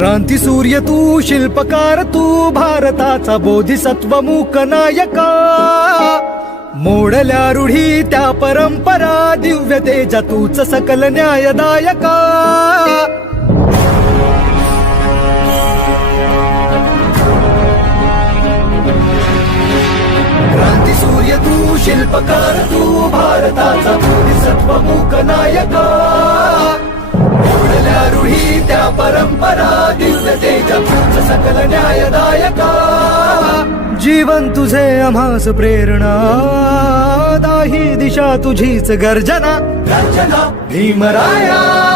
सूर्य तू शिल्पकार तू भारताचा नायका मोडल्या रूढी त्या परंपरा दिव्य ते ज सकल च क्रांती क्रांतीसूर्य तू शिल्पकार तू भारताचा बोधिसत्व नायका परम्परा म्परा सकल न्यायदायका जीवन् तुझे अमास प्रेरणा दाहि दिशा तुझीच गर्जना भीमराय